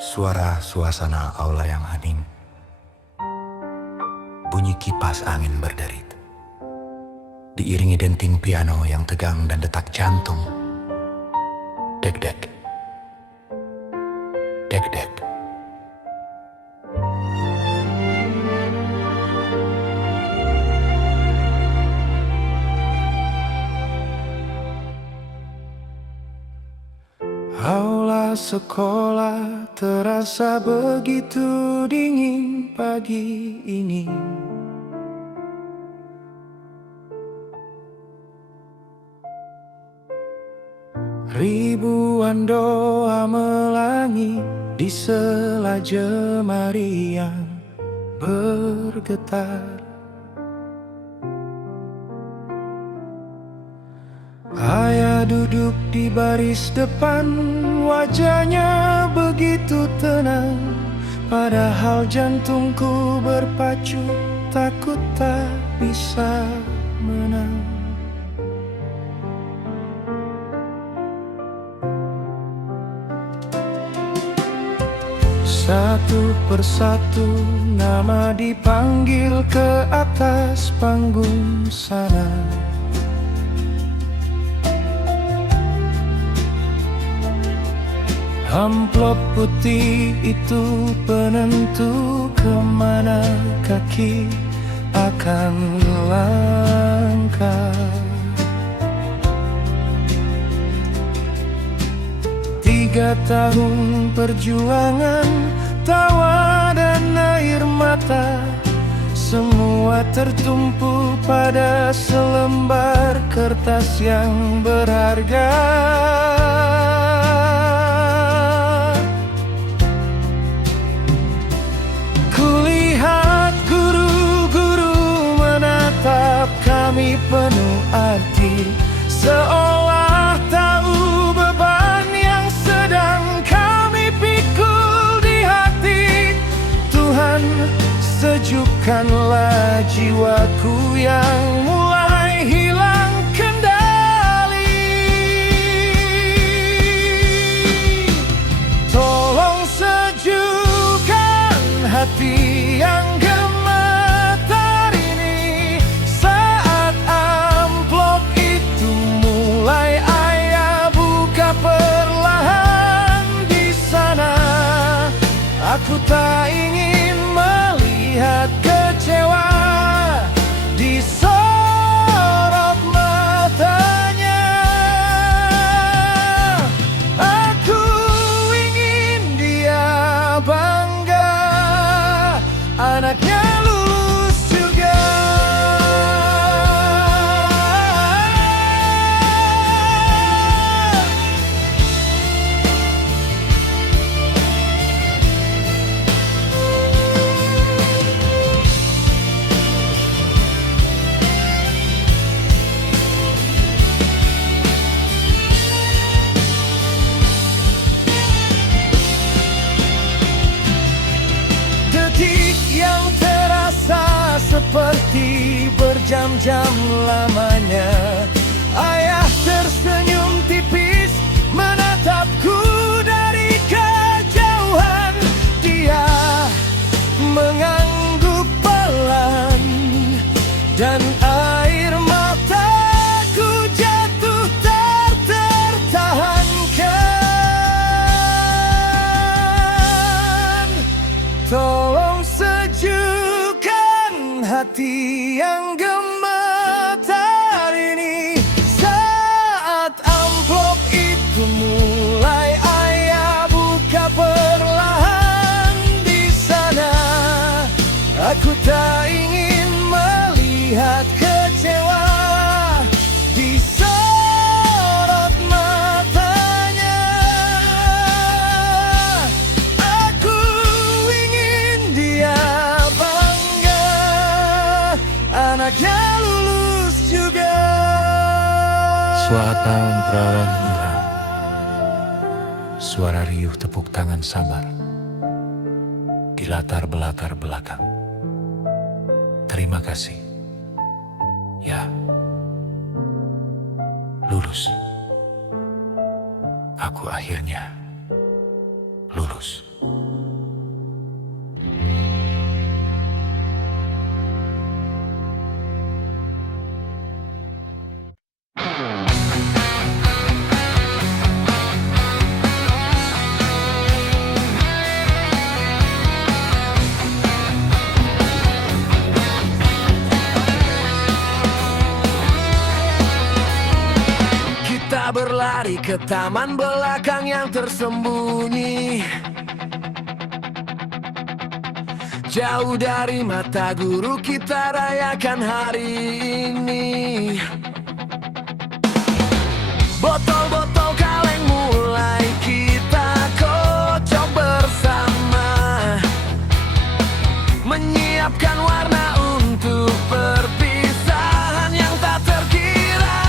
Suara suasana aula yang hening, bunyi kipas angin berderit, diiringi denting piano yang tegang dan detak jantung. Dek-dek, dek-dek. Aula sekolah terasa begitu dingin pagi ini. Ribuan doa melangit di sela jemari yang bergetar. Ayah duduk di baris depan, wajahnya begitu tenang, padahal jantungku berpacu, takut tak bisa menang. Satu persatu nama dipanggil ke atas panggung sana. Amplop putih itu penentu kemana kaki akan langkah. 3 tahun perjuangan, tawa dan air mata, semua tertumpu pada selembar kertas yang berharga. Kulihat guru-guru menatap kami penuh arti, seolah tahu beban yang sedang kami pikul di hati. Tuhan, sejukkanlah jiwaku yang mulai hilang kendali. Tolong sejukkan hati yang gemetar ini saat amplop itu mulai ayah buka perlahan di sana. Aku tak ingin melihat kecewa di sorot matanya. Aku ingin dia bangga, anaknya lulus juga. Detik yang terasa seperti berjam-jam lamanya. Ayah tersenyum tipis menatapku dari kejauhan. Dia mengangguk pelan dan air mataku jatuh tak tertahankan. Tolong sejukkan hati yang gemetar ini saat amplop itu mulai ayah buka perlahan di sana. Aku tak ingin melihat kecewa di sorot matanya. Aku ingin dia bangga, anaknya lulus juga. Suatan perawan hilang, suara riuh tepuk tangan sabar di latar belakang. Terima kasih, ya, lulus. Aku akhirnya lulus. Kita berlari ke taman belakang yang tersembunyi, jauh dari mata guru. Kita rayakan hari ini. Botol-botol kaleng mulai kita kocok bersama, menyiapkan warna untuk perpisahan yang tak terkira.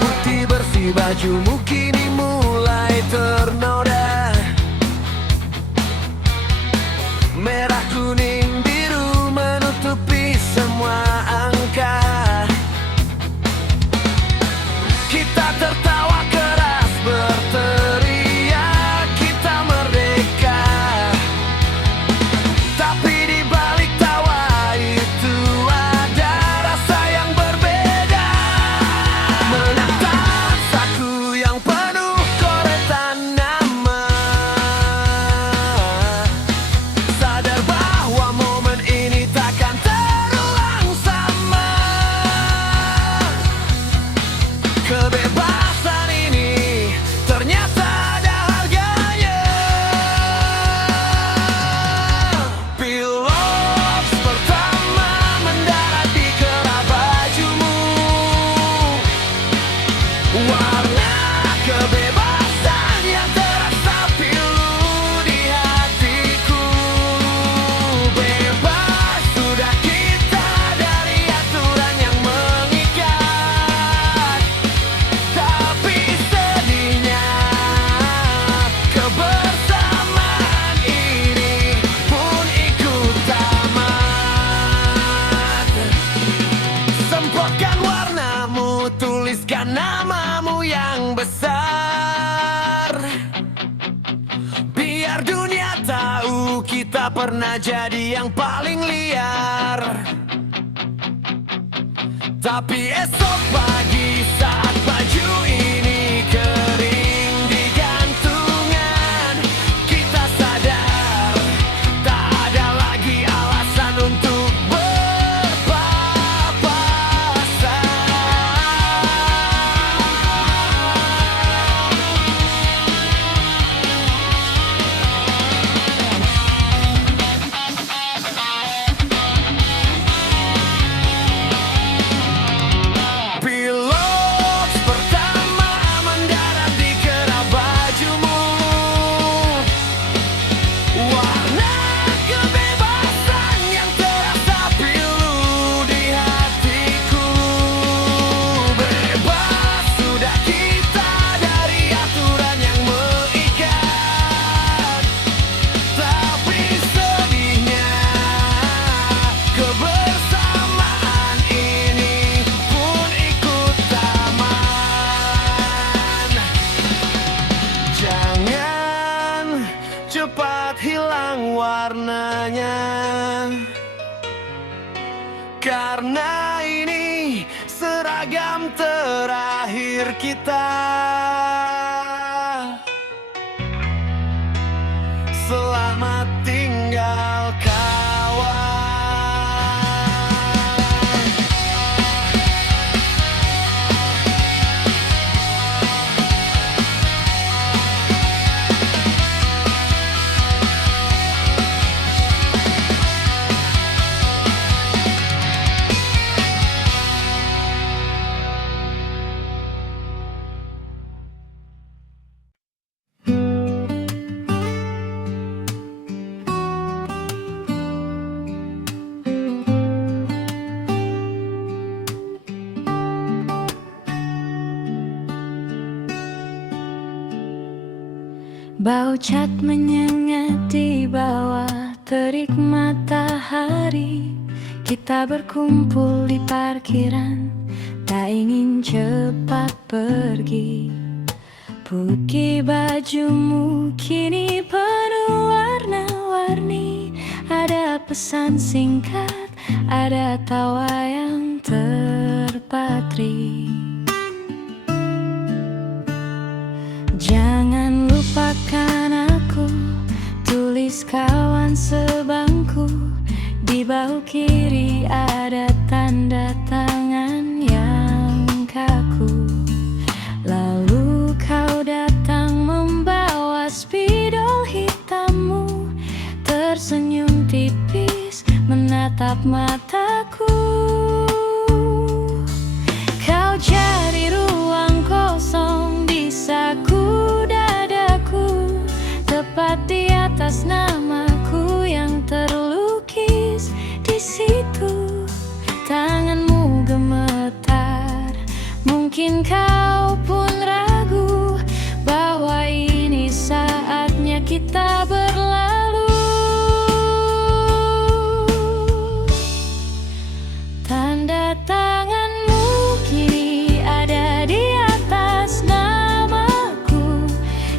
Putih bersih bajumu kini mulai ternoda, merah kuning biru menutupi semua angka. Kita tertawa keras berteriak kita merdeka, tapi di balik tawa itu ada rasa yang berbeda. Menatap saku yang penuh coretan nama, sadar bahwa momen ini takkan terulang sama. Kebebasan ini ternyata ada harganya. Pilot pertama mendarat di kerah bajumu, warna kebebasan yang terasa pilu di hatiku. Bebas sudah kita dari aturan yang mengikat, tapi sedihnya kebersamaan ini pun ikut tamat. Semprotkan warnamu, tuliskan namamu yang besar, biar dunia tahu kita pernah jadi yang paling liar. Tapi esok pagi saat baju ini kering di gantungan, kita sadar tak ada lagi alasan untuk berpapasan. Pilot pertama mendarat di kerah bajumu, warna kebebasan yang terasa pilu di hatiku. Bebas sudah kita dari aturan yang mengikat, tapi sedihnya kebersamaan ini pun ikut taman. Jangan cepat hilang warnanya, karena ini seragam terakhir kita. Selamat tinggal kawan. Bau cat menyengat di bawah terik matahari. Kita berkumpul di parkiran, tak ingin cepat pergi. Putih bajumu kini penuh warna-warni. Ada pesan singkat, ada tawa yang terpatri. Jangan lupakan aku, tulis kawan sebangku. Di bahu kiri ada tanda tangan yang kaku. Lalu kau datang membawa spidol hitammu, tersenyum tipis menatap mataku. Kau cari ruang kosong di saku dadaku, tepat di atas namaku yang terlukis di situ. Tanganmu gemetar, mungkin kau pun ragu bahwa ini saatnya kita berlalu. Tanda tanganmu kini ada di atas namaku,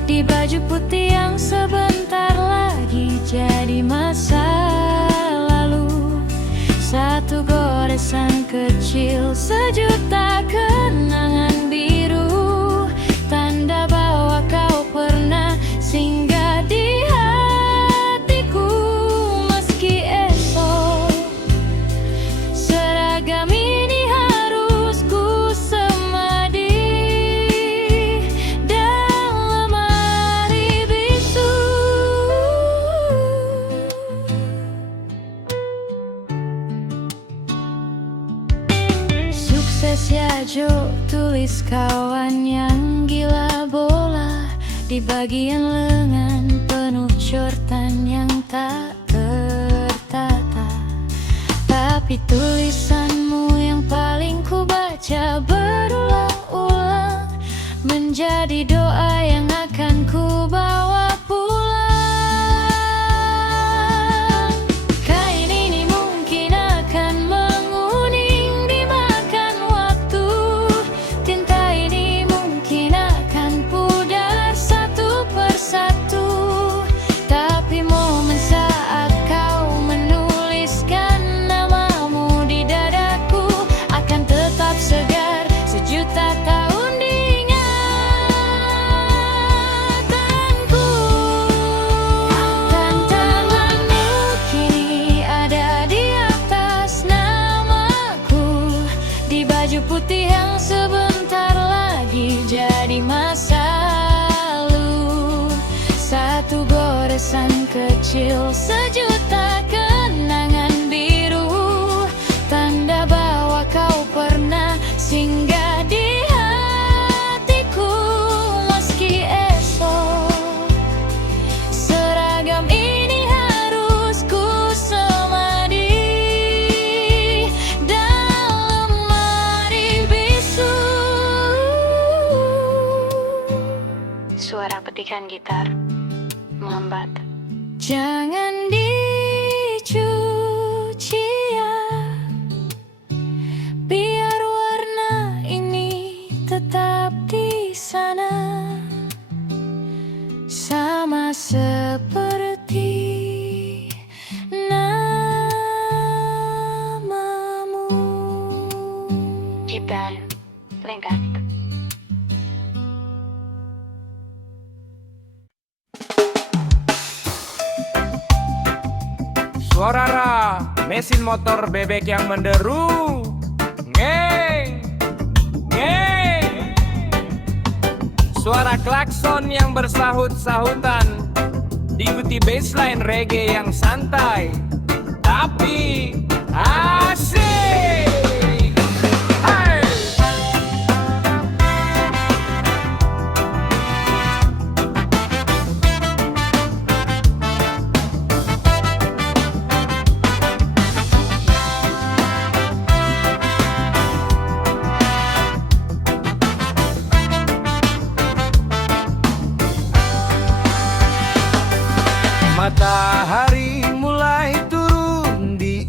di baju putih yang sebentar lagi jadi masa lalu. Satu goresan kecil, sejuta kenangan biru, tanda bahwa kau pernah singgah di hatiku. Meski esok seragam ini harus ku semadi dalam lemari bisu. Sukses ya Jo, tulis kawan yang gila bola. Di bagian lengan penuh cortan yang tak tertata. Tapi tulisanmu yang paling ku baca berulang-ulang, menjadi doa yang akan ku bawa pulang. Kain ini mungkin akan menguning dimakan waktu, tinta ini mungkin akan pudar satu persatu. Tapi momen saat kau menuliskan namamu di dadaku akan tetap segar sejuta tahun di ingatanku. Tantanganmu kini ada di atas namaku, di baju putih yang sebentar lagi jadi masa lalu. Satu goresan kecil, sejuta kenangan biru, tanda bahwa kau pernah singgah di hatiku. Meski esok seragam ini harus ku semadi dalam lemari bisu. Suara petikan gitar melambat. Jangan dicuci ya, biar warna ini tetap di sana, sama seperti namamu. Gitar lengkap. Suara mesin motor bebek yang menderu. Ngeng, ngeng. Suara klakson yang bersahut-sahutan, diikuti bassline reggae yang santai tapi asik. Hai. Matahari mulai turun di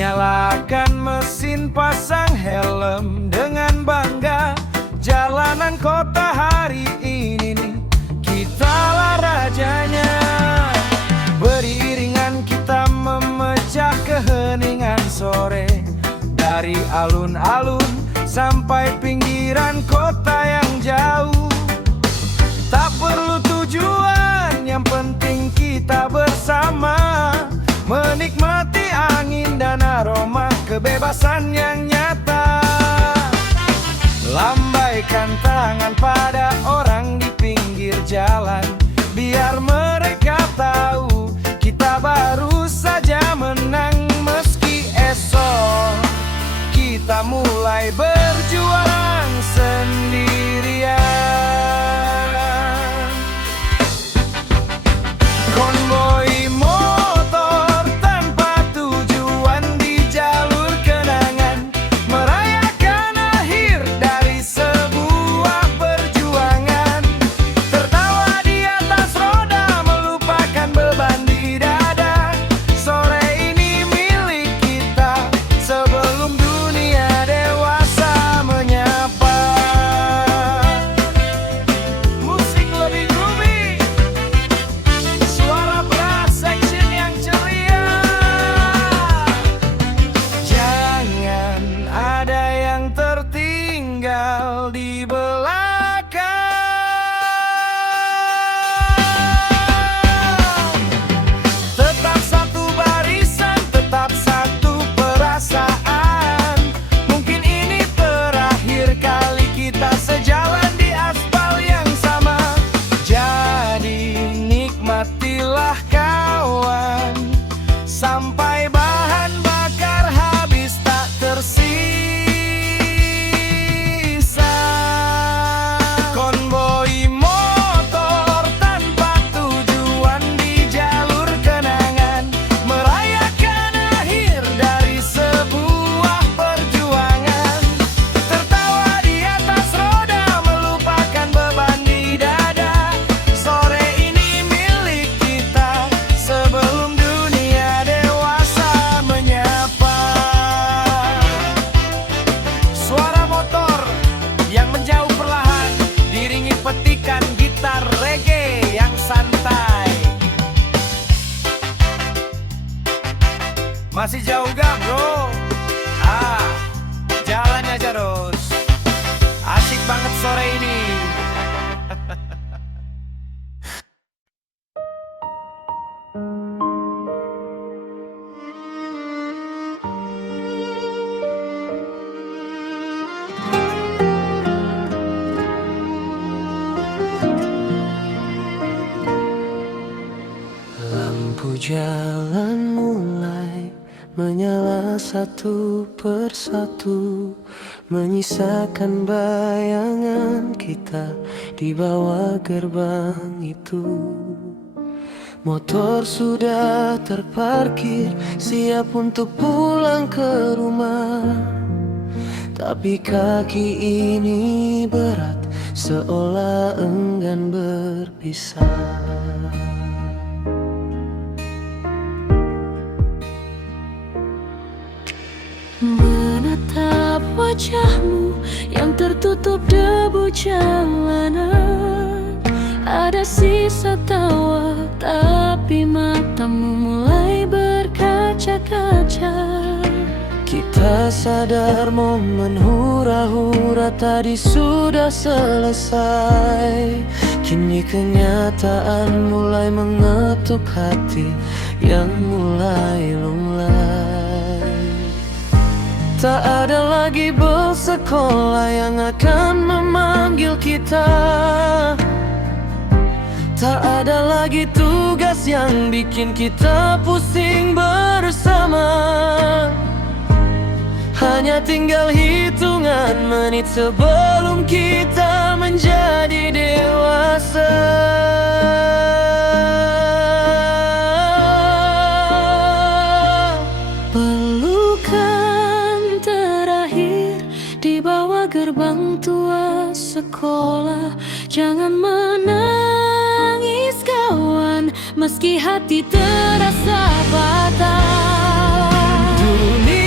Nyalakan mesin, pasang helm dengan bangga. Jalanan kota hari ini nih, kitalah rajanya. Beriringan kita memecah keheningan sore. Dari alun-alun sampai pinggiran kota yang jauh. Tak perlu tujuan, yang penting kita bersama. Menikmati angin dan aroma kebebasan yang nyata. Lambaikan tangan pada orang di pinggir jalan, biar mereka tahu kita baru saja menang. Meski esok kita mulai berjuang sendirian. Konvoi motor tanpa tujuan di jalur kenangan, merayakan akhir dari sebuah perjuangan. Tertawa di atas roda, melupakan beban di dada. Sore ini milik kita sebelum dunia dewasa menyapa. Musik lebih groovy, suara brass section yang ceria. Jangan ada yang tertinggal di belakang. Tetap satu barisan, tetap satu perasaan. Mungkin ini terakhir kali kita sejalan di aspal yang sama. Jadi nikmatilah kawan, sampai bahan bakar habis tak tersisa. Konvoi motor tanpa tujuan di jalur kenangan, merayakan akhir dari sebuah perjuangan. Tertawa di atas roda, melupakan beban di dada. Sore ini milik kita sebelum dunia dewasa menyapa. Suara motor yang menjauh perlahan, diiringi petikan gitar reggae yang santai. Masih jauh gak bro? Jalan aja terus. Asik banget sore ini. Lampu jalan mulai menyala satu persatu, menyisakan bayangan kita di bawah gerbang itu. Motor sudah terparkir, siap untuk pulang ke rumah. Tapi kaki ini berat, seolah enggan berpisah. Menatap wajahmu yang tertutup debu jalanan, ada sisa tawa, tapi matamu mulai berkaca-kaca. Kita sadar momen hura-hura tadi sudah selesai. Kini kenyataan mulai mengetuk hati yang mulai lunglai. Tak ada lagi bus sekolah yang akan memanggil kita. Tak ada lagi tugas yang bikin kita pusing bersama. Hanya tinggal hitungan menit sebelum kita menjadi dewasa. Pelukan terakhir di bawah gerbang tua sekolah. Jangan menangis kawan, meski hati terasa patah. Dunia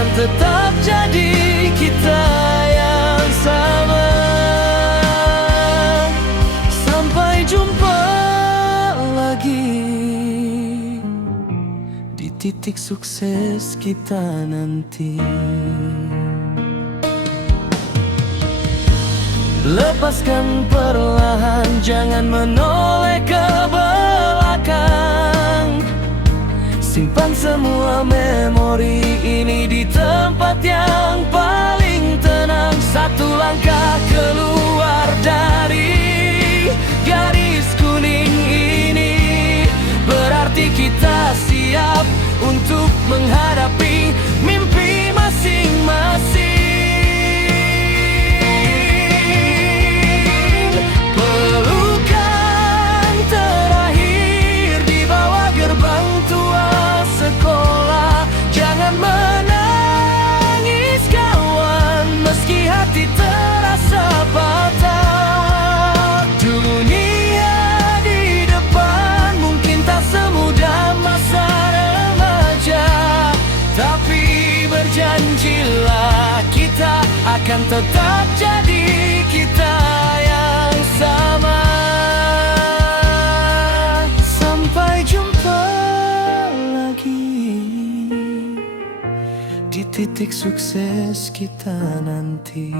akan tetap jadi kita yang sama. Sampai jumpa lagi di titik sukses kita nanti. Lepaskan perlahan, jangan menoleh ke belakang. Simpan semua memori ini di tempat yang paling tenang. Satu langkah keluar dari garis kuning ini berarti kita siap untuk menghadapi mimpi masing-masing. Pelukan terakhir di bawah gerbang tua sekolah. Jangan menangis kawan, meski hati terasa patah. Dunia di depan mungkin tak semudah masa remaja, tapi berjanjilah kita akan tetap jadi kita yang sama. Sampai jumpa lagi di titik sukses kita nanti.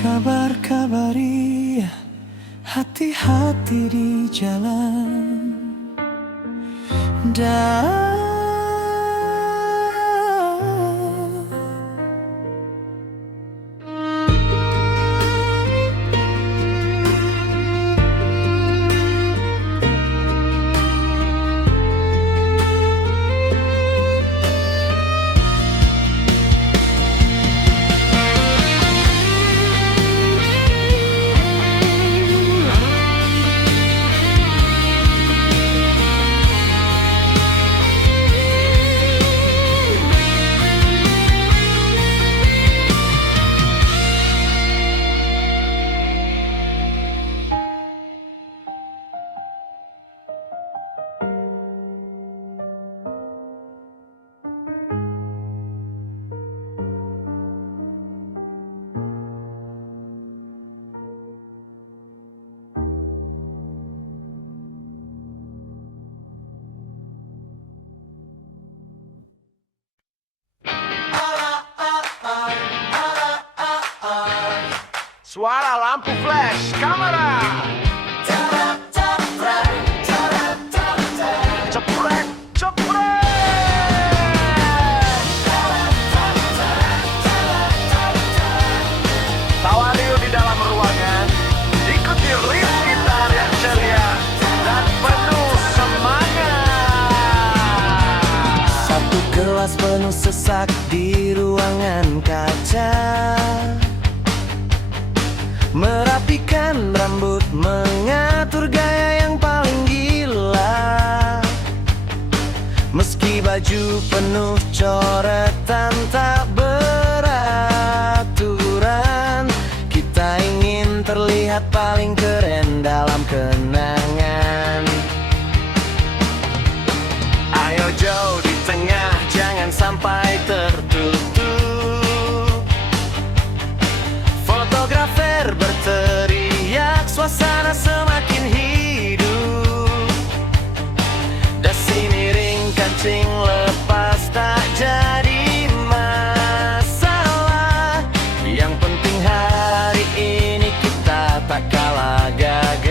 Kabar-kabari, hati-hati di jalan. Dan Suara lampu flash, kamera. Ceprek, ceprek. Tawario di dalam ruangan, ikuti riff gitar yang ceria dan penuh semangat. satu gelas penuh sesak di ruangan kaca, merapikan rambut, mengatur gaya yang paling gila. Meski baju penuh coretan tak beraturan, kita ingin terlihat paling keren dalam kenangan. Ayo jauh di tengah, jangan sampai tertutup. Fotografer berteriak, suasana semakin hidup. Dasi miring, kancing lepas, tak jadi masalah. Yang penting hari ini kita tak kalah gagah.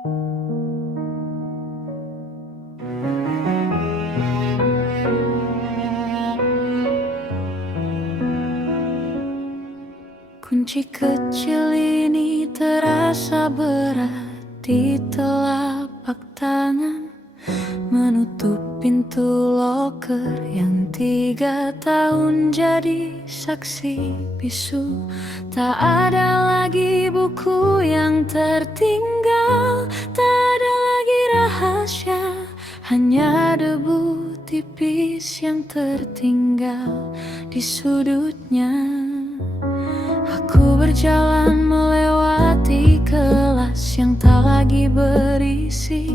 Kunci kecil ini terasa berat di telapak tangan, menutup pintu loker yang 3 tahun jadi saksi bisu. Tak ada lagi buku yang tertinggal, tak ada lagi rahasia, hanya debu tipis yang tertinggal di sudutnya. Aku berjalan melewati kelas yang tak lagi berisi,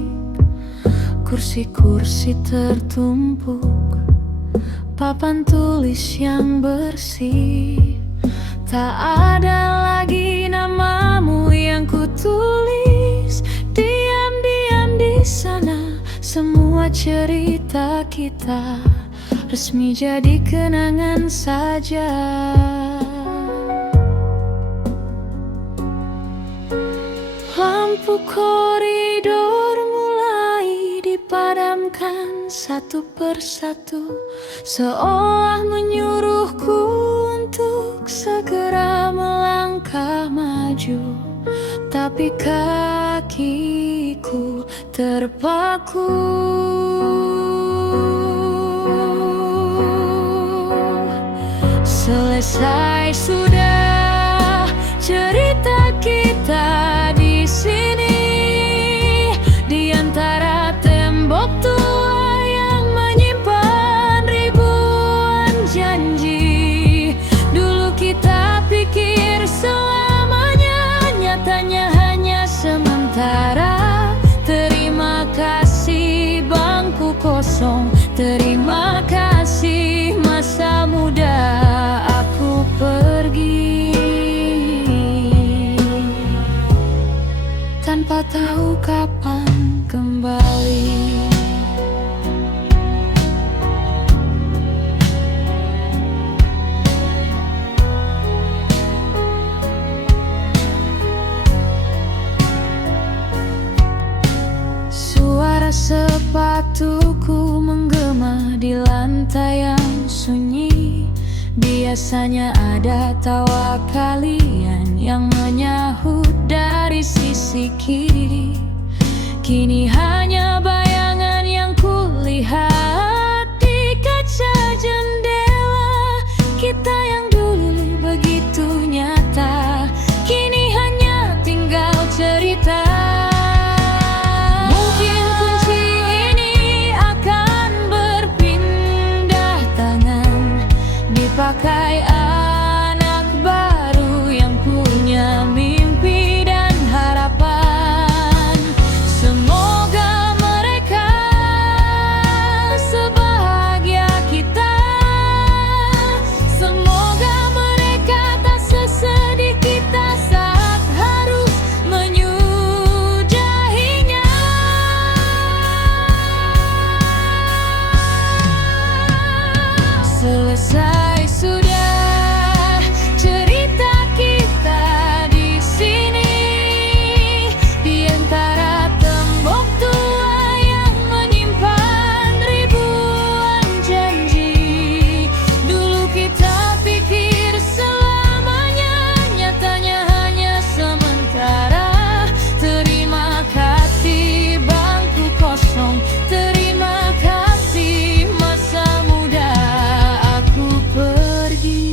kursi-kursi tertumpuk, papan tulis yang bersih. Tak ada lagi namamu yang kutulis diam-diam di sana. Semua cerita kita resmi jadi kenangan saja. Lampu koridor mulai dipadamkan satu persatu, seolah menyuruhku untuk segera melangkah maju. Tapi kakiku terpaku. Selesai sudah cerita kita di sini, di antara tembok tua yang menyimpan ribuan janji. Dulu kita pikir selamanya, nyatanya hanya sementara. Terima kasih bangku kosong, terima kasih masa muda aku pergi tanpa tahu kapan kembali. Suara sepatuku menggema di lantai yang sunyi. Biasanya ada tawa kalian yang menyahut dari sisi kiri. Kini hanya bayangan yang kulihat di kaca jendela. Kita yang dulu begitu nyata, kini hanya tinggal cerita. Mungkin kunci ini akan berpindah tangan, dipakai anak baru yang punya mimpi dan harapan. Semoga mereka sebahagia kita, semoga mereka tak sesedih kita saat harus menyudahinya. Selesai sudah cerita kita di sini, di antara tembok tua yang menyimpan ribuan janji. Dulu kita pikir selamanya, nyatanya hanya sementara. Terima kasih bangku kosong, terima kasih masa muda aku pergi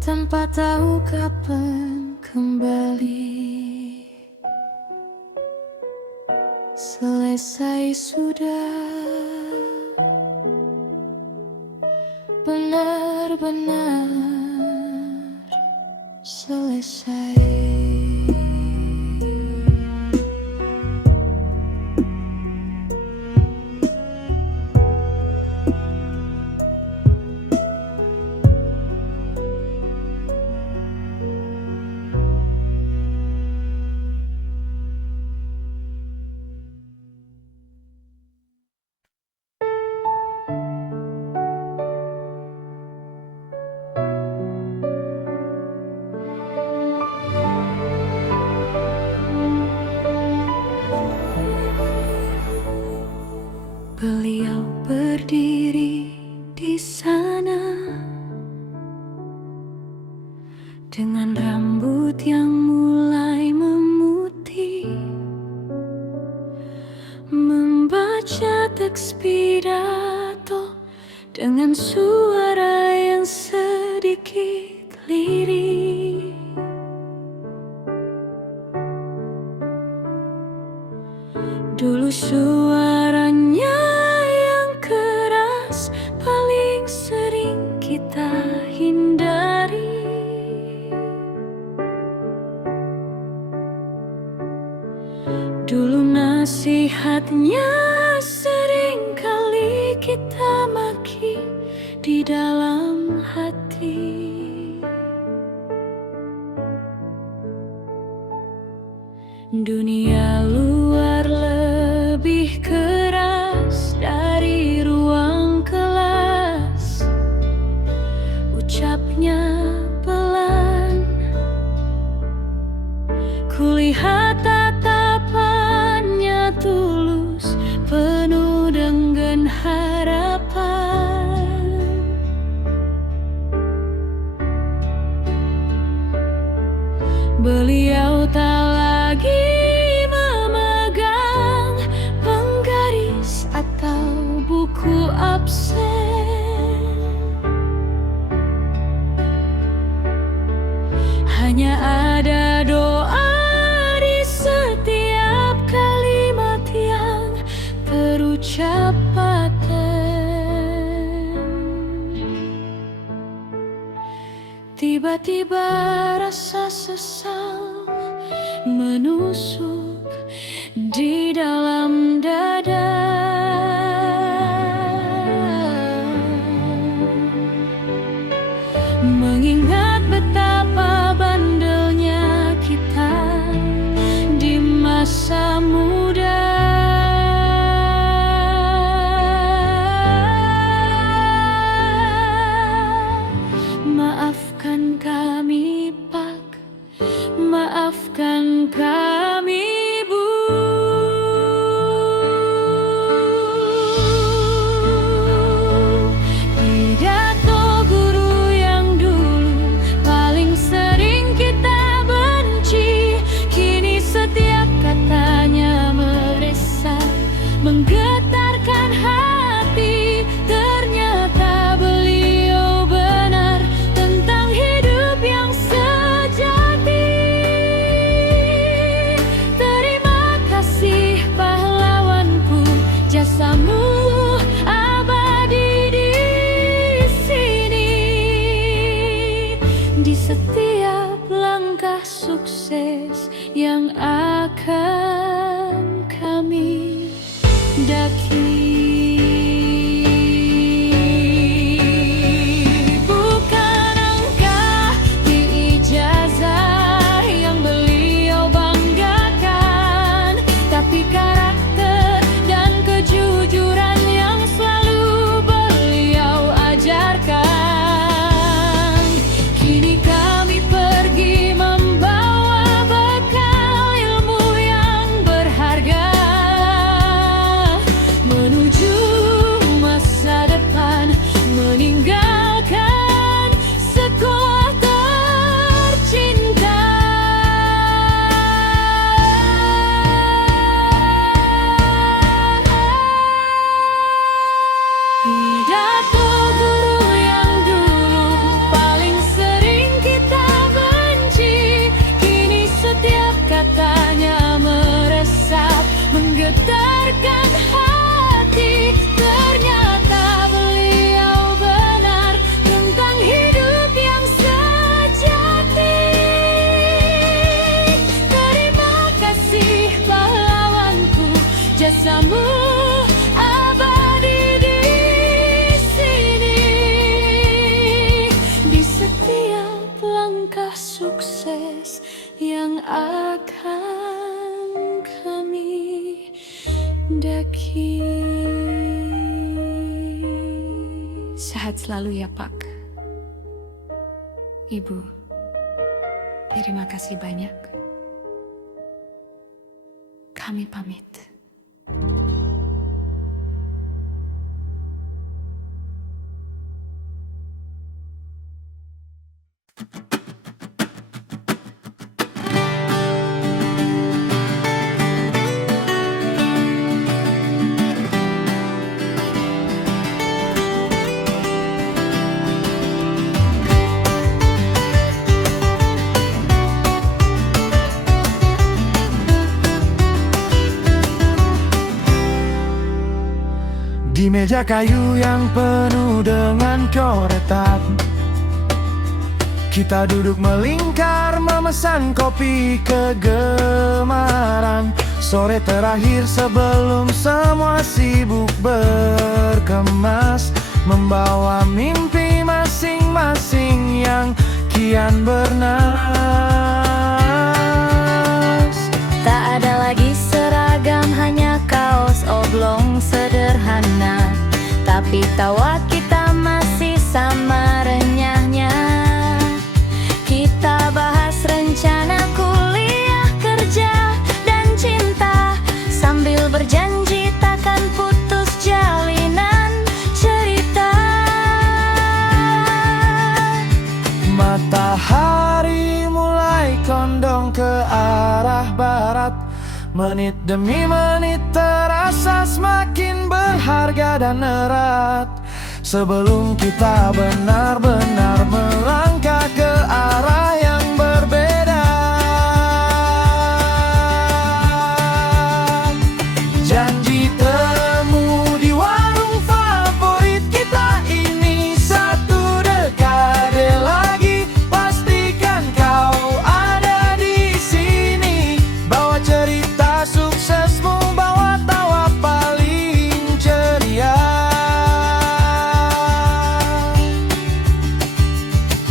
tanpa tahu kapan kembali. Selesai sudah, benar-benar selesai. yang mulai memutih, membaca teks pidato dengan suara yang sedikit lirih. Dulu suaranya yang keras paling sering kita hindari. Dulu nasihatnya sering kali kita maki di dalam hati. Dunia luar lebih keras dari ruang kelas, ucapnya pelan. Kulihat tatapannya tulus, penuh dengan harapan. Beliau tak lagi memegang penggaris atau buku absen. Hanya ada doa di setiap kalimat yang terucap paten. Tiba-tiba rasa sesal menusuk di dalam dada. Mengingat betapa bandelnya kita di masa muda. Maafkan kami Pak, maafkan kami Bu. Pidato guru yang dulu paling sering kita benci, kini setiap katanya meresap, menggetarkan hati. Ternyata beliau benar tentang hidup yang sejati. Terima kasih pahlawanku, jasamu abadi di sini. Di setiap langkah sukses yang akan kami daki. Bukan angka di ijazah yang beliau banggakan, tapi karakter dan kejujuran yang selalu beliau ajarkan. Kini kami pergi membawa bekal ilmu yang berharga, menuju masa depan, meninggalkan sekolah tercinta. Pidato guru yang dulu paling sering kita benci, kini setiap katanya meresap, menggetarkan hati. Ternyata beliau benar tentang hidup yang sejati. Terima kasih pahlawanku, jasamu abadi di sini. Di setiap langkah sukses yang akan kami daki. Sehat selalu ya Pak. Ibu, terima kasih banyak. Kami pamit. Di meja kayu yang penuh dengan coretan, kita duduk melingkar memesan kopi kegemaran. Sore terakhir sebelum semua sibuk berkemas, membawa mimpi masing-masing yang kian bernas. Tak ada lagi seragam, hanya kaos oblong sederhana, tapi tawa kita masih sama renyahnya. Kita bahas rencana kuliah, kerja, dan cinta, sambil berjanji takkan putus jalinan cerita. Matahari mulai condong ke arah barat, menit demi menit terasa semakin berharga dan erat. Sebelum kita benar-benar melangkah ke arah yang berbeda, janji temu di warung favorit kita ini. Satu dekade lagi, pastikan kau ada di sini. Bawa cerita suksesmu, bawa tawa paling ceria.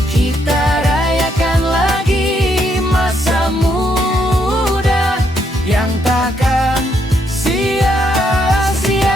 Kita rayakan lagi masa muda yang takkan sia-sia.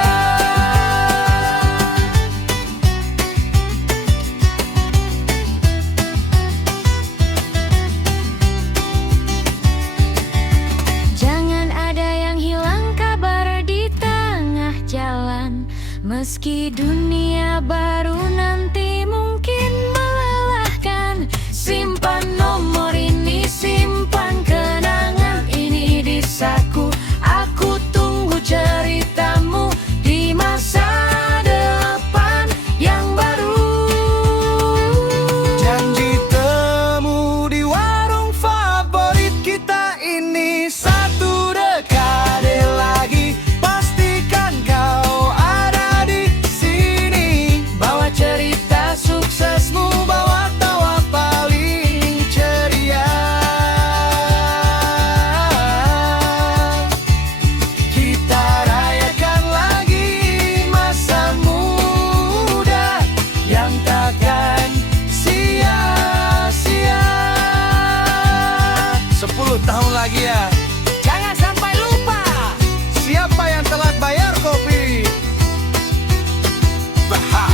Jangan ada yang hilang kabar di tengah jalan, meski dunia baru nanti mungkin melelahkan. Simpan nomor ini, simpan kenangan ini di saku. Aku tunggu ceritamu di masa depan yang baru. Janji temu di warung favorit kita ini. Satu dekade lagi, pastikan kau ada di sini. Bawa cerita suksesmu, bawa tawa paling ceria. Kita rayakan lagi masa muda yang takkan sia-sia. 10 tahun lagi ya. Jangan sampai lupa, siapa yang telat bayar kopi? Bah.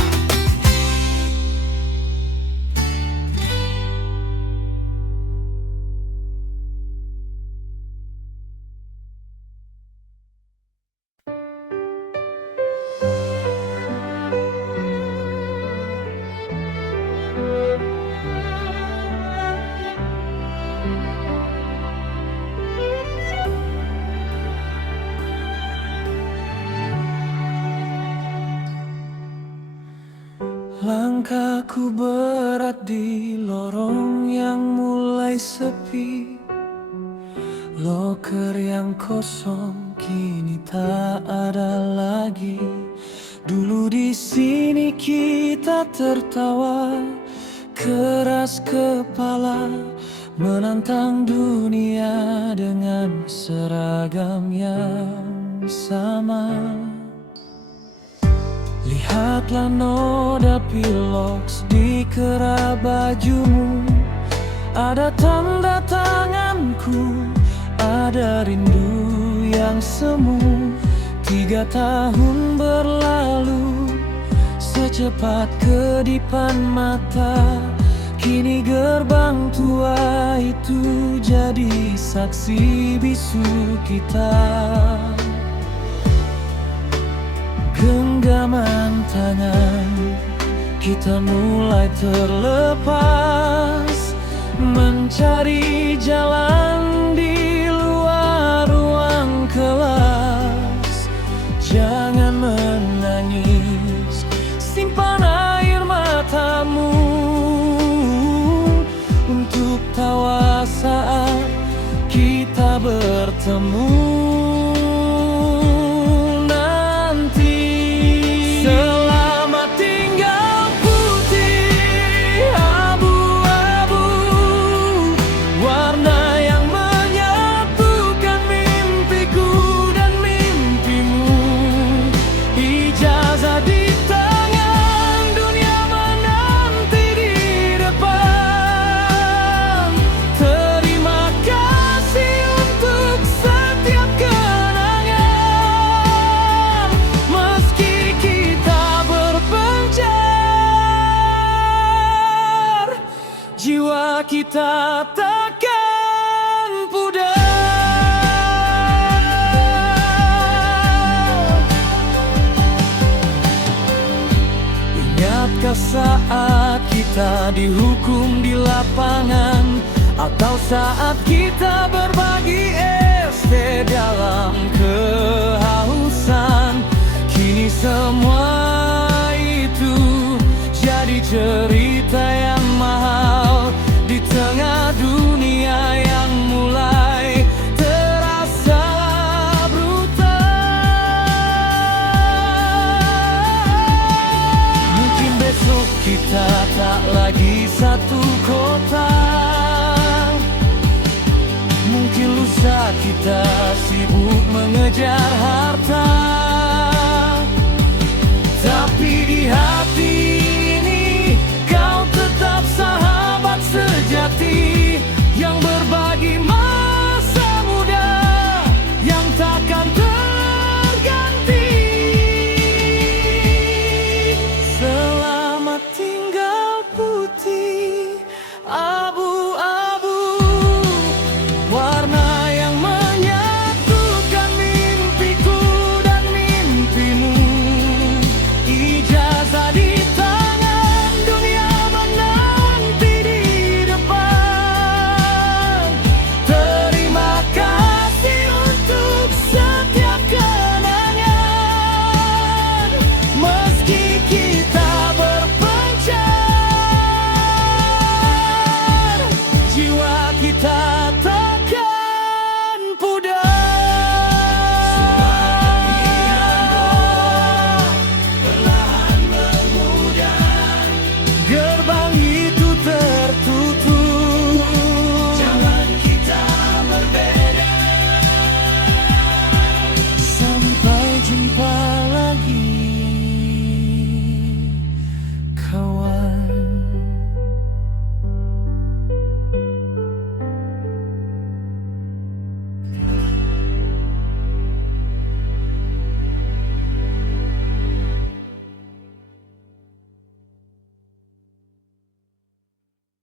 Langkahku berat di lorong yang mulai sepi. Loker yang kosong kini tak ada lagi. Dulu di sini kita tertawa keras kepala, menantang dunia dengan seragam yang sama. Lihatlah noda piloks di kerah bajumu, ada tanda tanganku, ada rindu yang semu. 3 tahun berlalu secepat kedipan mata. Kini gerbang tua itu jadi saksi bisu kita. Genggaman tangan kita mulai terlepas, mencari jalan di luar ruang kelas. Jangan menangis, simpan air matamu untuk tawa saat kita bertemu. takkan pudar. Ingatkah saat kita dihukum di lapangan, atau saat kita berbagi es teh dalam kehausan? Kini semua itu jadi cerita yang mahal di tengah dunia yang mulai terasa brutal. Mungkin besok kita tak lagi satu kota, mungkin lusa kita sibuk mengejar harta, tapi di hati